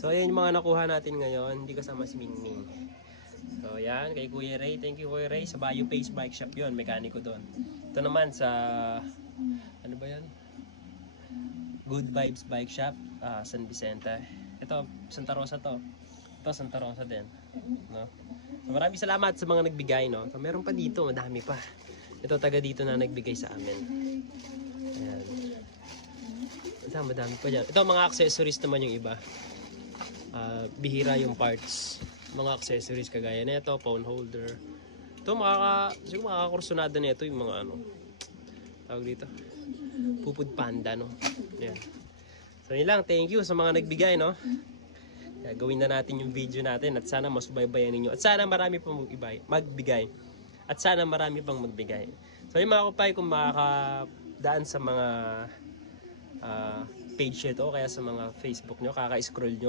So, ayan yung mga nakuha natin ngayon. Hindi kasama si Mingming. So, yan. Kay Kuya Ray. Thank you, Kuya Ray. Sa Bayou Pace Bike Shop yun. Mekaniko doon. Ito naman sa... Ano ba yan? Good Vibes Bike Shop. San Vicente. Ito, Santa Rosa to. Ito, Santa Rosa din. No? So, maraming salamat sa mga nagbigay, no? So, meron pa dito. Madami pa. Ito, taga dito na nagbigay sa amin. Ayan. Madami pa dyan. Ito, mga accessories naman yung iba. Bihira yung parts. Mga accessories kagaya nito, phone holder. Ito, siguro makakakursunada nito yung mga ano. Tawag dito. Pupud Panda, no? Ayan. So, yun lang. Thank you sa mga nagbigay, no? Gawin na natin yung video natin at sana mas subaybayan ninyo. At sana marami pang magbigay. At sana marami pang magbigay. So, yung mga kupay, kung makakadaan sa mga page nito, kaya sa mga Facebook nyo, kaka-scroll nyo.